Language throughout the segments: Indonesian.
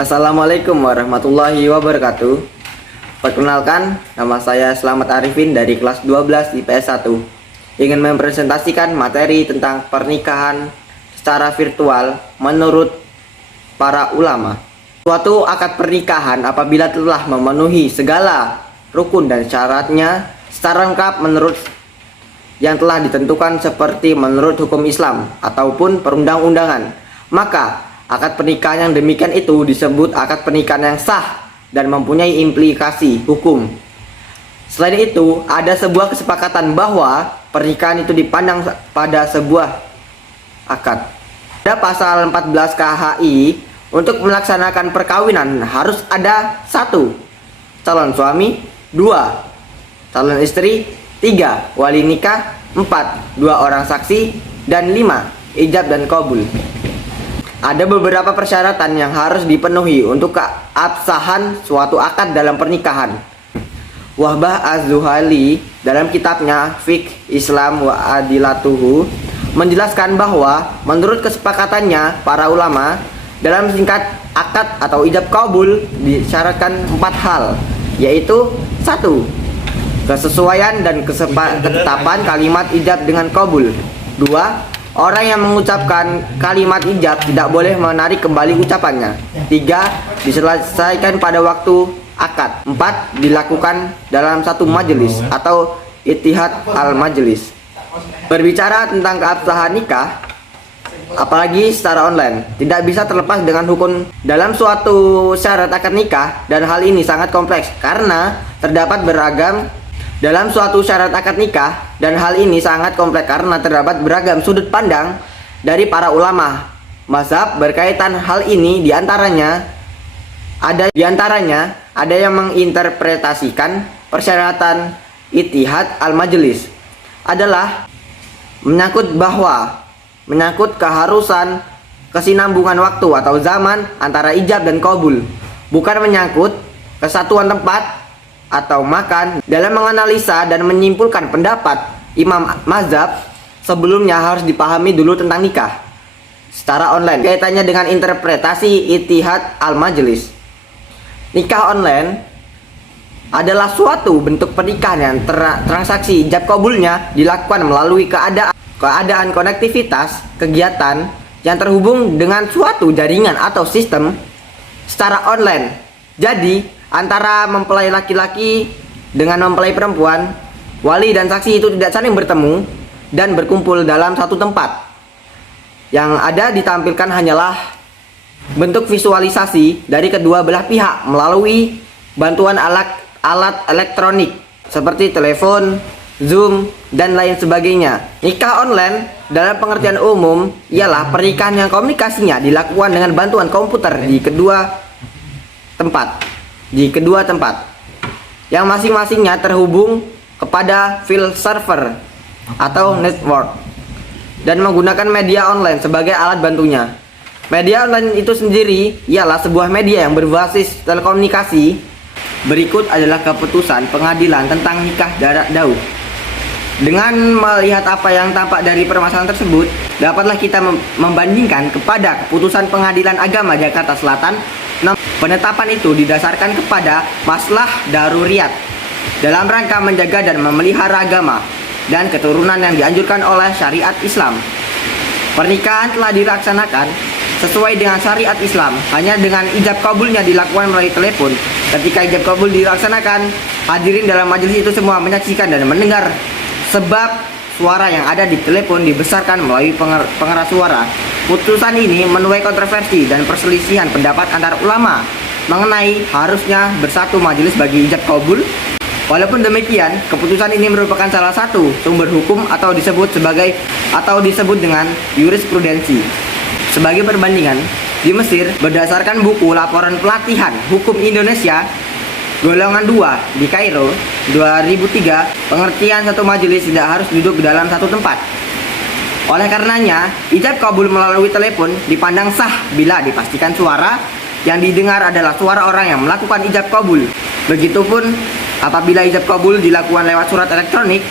Assalamualaikum warahmatullahi wabarakatuh. Perkenalkan, nama saya Slamet Arifin dari kelas 12 IPS 1. Ingin mempresentasikan materi tentang pernikahan secara virtual menurut para ulama. Suatu akad pernikahan apabila telah memenuhi segala rukun dan syaratnya secara lengkap menurut yang telah ditentukan seperti menurut hukum Islam ataupun perundang-undangan, maka akad pernikahan yang demikian itu disebut akad pernikahan yang sah dan mempunyai implikasi hukum. Selain itu, ada sebuah kesepakatan bahwa pernikahan itu dipandang pada sebuah akad. Pada pasal 14 KHI, untuk melaksanakan perkawinan harus ada 1. Calon suami, 2. Calon istri, 3. Wali nikah, 4. 2 orang saksi, dan 5. Ijab dan qabul. Ada beberapa persyaratan yang harus dipenuhi untuk keabsahan suatu akad dalam pernikahan. Wahbah Az-Zuhali dalam kitabnya Fiqh Islam wa Adilatuhu menjelaskan bahwa menurut kesepakatannya para ulama, dalam singkat akad atau ijab qabul disyaratkan 4 hal, yaitu 1. Kesesuaian dan ketetapan kalimat ijab dengan qabul. 2. Orang yang mengucapkan kalimat ijab tidak boleh menarik kembali ucapannya. 3. Diselesaikan pada waktu akad. 4. Dilakukan dalam satu majelis atau ittihad al-majelis. Berbicara tentang keabsahan nikah, apalagi secara online, tidak bisa terlepas dengan hukum dalam suatu syarat akad nikah, dan hal ini sangat kompleks karena terdapat beragam dalam suatu syarat akad nikah, dan hal ini sangat kompleks karena terdapat beragam sudut pandang dari para ulama mazhab berkaitan hal ini. Diantaranya ada yang menginterpretasikan persyaratan ittihad al-majelis adalah menyangkut keharusan kesinambungan waktu atau zaman antara ijab dan qabul, bukan menyangkut kesatuan tempat atau makan. Dalam menganalisa dan menyimpulkan pendapat imam mazhab sebelumnya harus dipahami dulu tentang nikah secara online kaitannya dengan interpretasi ittihad al-majelis. Nikah online adalah suatu bentuk pernikahan yang transaksi ijab qabulnya dilakukan melalui keadaan konektivitas kegiatan yang terhubung dengan suatu jaringan atau sistem secara online. Jadi antara mempelai laki-laki dengan mempelai perempuan, wali dan saksi itu tidak saling bertemu dan berkumpul dalam satu tempat. Yang ada ditampilkan hanyalah bentuk visualisasi dari kedua belah pihak melalui bantuan alat elektronik seperti telepon, Zoom, dan lain sebagainya. Nikah online dalam pengertian umum ialah pernikahan yang komunikasinya dilakukan dengan bantuan komputer di kedua tempat yang masing-masingnya terhubung kepada file server atau network dan menggunakan media online sebagai alat bantunya. Media online itu sendiri ialah sebuah media yang berbasis telekomunikasi. Berikut adalah keputusan pengadilan tentang nikah jarak jauh. Dengan melihat apa yang tampak dari permasalahan tersebut, dapatlah kita membandingkan kepada keputusan Pengadilan Agama Jakarta Selatan. Penetapan itu didasarkan kepada masalah daruriyat dalam rangka menjaga dan memelihara agama dan keturunan yang dianjurkan oleh syariat Islam. Pernikahan telah dilaksanakan sesuai dengan syariat Islam hanya dengan ijab qabulnya dilakukan melalui telepon. Ketika ijab qabul dilaksanakan, hadirin dalam majelis itu semua menyaksikan dan mendengar, sebab suara yang ada di telepon dibesarkan melalui pengeras suara. Putusan ini menuai kontroversi dan perselisihan pendapat antar ulama mengenai harusnya bersatu majelis bagi ijab qabul. Walaupun demikian, keputusan ini merupakan salah satu sumber hukum atau disebut dengan jurisprudensi. Sebagai perbandingan, di Mesir berdasarkan buku laporan pelatihan hukum Indonesia golongan 2 di Kairo 2003, pengertian satu majelis tidak harus duduk dalam satu tempat. Oleh karenanya, ijab qabul melalui telepon dipandang sah bila dipastikan suara yang didengar adalah suara orang yang melakukan ijab qabul. Begitupun apabila ijab qabul dilakukan lewat surat elektronik,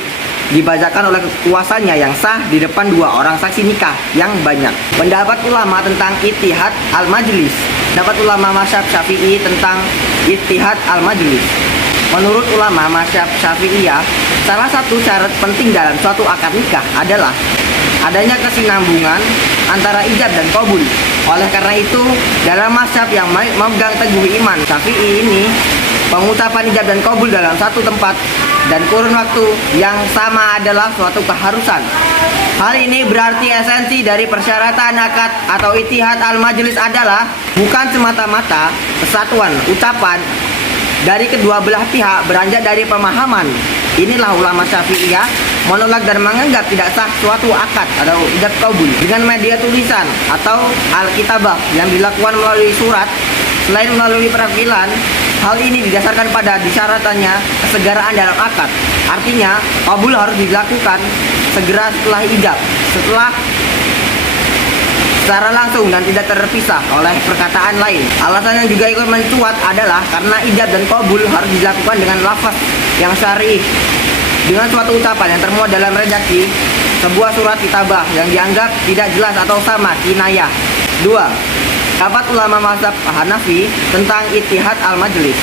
dibacakan oleh kuasanya yang sah di depan dua orang saksi nikah yang banyak. Pendapat ulama tentang Ittihad al-Majlis. Pendapat ulama mazhab Syafi'i tentang Ittihad al-Majlis. Menurut ulama mazhab Syafi'iyah, salah satu syarat penting dalam suatu akad nikah adalah adanya kesinambungan antara ijab dan qabul. Oleh karena itu, dalam mazhab yang memegang teguh iman Syafi'i ini, pengucapan ijab dan qabul dalam satu tempat dan kurun waktu yang sama adalah suatu keharusan. Hal ini berarti esensi dari persyaratan akad atau Ittihad al-Majlis adalah bukan semata-mata kesatuan ucapan dari kedua belah pihak beranjak dari pemahaman. Inilah ulama Syafi'iyah menolak dan menganggap tidak sah suatu akad atau ijab qabul dengan media tulisan atau al-kitabah yang dilakukan melalui surat selain melalui perwakilan. Hal ini didasarkan pada disyaratannya kesegaraan dalam akad. Artinya, qabul harus dilakukan segera setelah ijab, secara langsung dan tidak terpisah oleh perkataan lain. Alasan yang juga ikut mencuat adalah karena ijab dan qabul harus dilakukan dengan lafaz yang syar'i, dengan suatu ucapan yang termuat dalam redaksi sebuah surat kitabah yang dianggap tidak jelas atau sama kinayah. 2. Pendapat ulama mazhab Hanafi tentang Ittihad al-Majlis.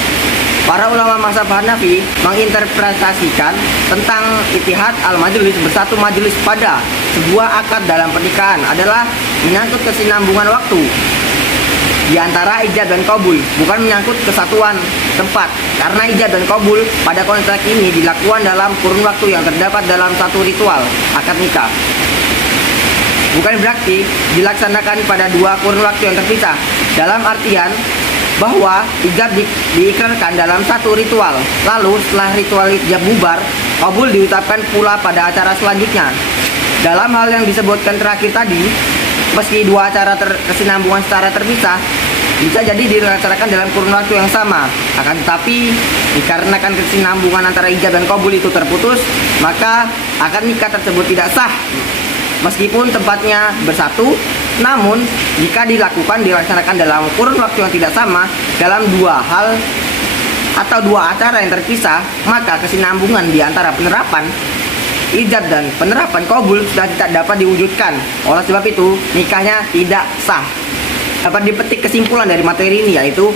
Para ulama mazhab Hanafi menginterpretasikan tentang Ittihad al-Majlis, bersatu majelis pada sebuah akad dalam pernikahan, adalah menyangkut kesinambungan waktu di antara ijab dan qabul, bukan menyangkut kesatuan tempat. Karena ijab dan qabul pada konteks ini dilakukan dalam kurun waktu yang terdapat dalam satu ritual akad nikah, bukan berarti dilaksanakan pada dua kurun waktu yang terpisah, dalam artian bahwa ijab diikrarkan dalam satu ritual, lalu setelah ritual ijab bubar, qabul diucapkan pula pada acara selanjutnya. Dalam hal yang disebutkan terakhir tadi, meski dua acara kesinambungan secara terpisah bisa jadi dilaksanakan dalam kurun waktu yang sama, akan tetapi dikarenakan kesinambungan antara ijab dan qabul itu terputus, maka akad nikah tersebut tidak sah meskipun tempatnya bersatu. Namun jika dilaksanakan dalam kurun waktu yang tidak sama dalam dua hal atau dua acara yang terpisah, maka kesinambungan di antara penerapan ijab dan penerapan qabul sudah tidak dapat diwujudkan. Oleh sebab itu nikahnya tidak sah. Dapat dipetik kesimpulan dari materi ini, yaitu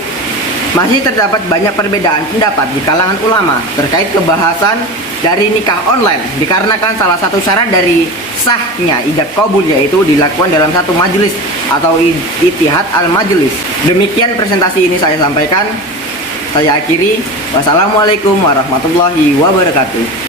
masih terdapat banyak perbedaan pendapat di kalangan ulama terkait kebahasan dari nikah online, dikarenakan salah satu syarat dari sahnya ijab qabul yaitu dilakukan dalam satu majelis atau Ittihad al-Majlis. Demikian presentasi ini saya sampaikan. Saya akhiri. Wassalamualaikum warahmatullahi wabarakatuh.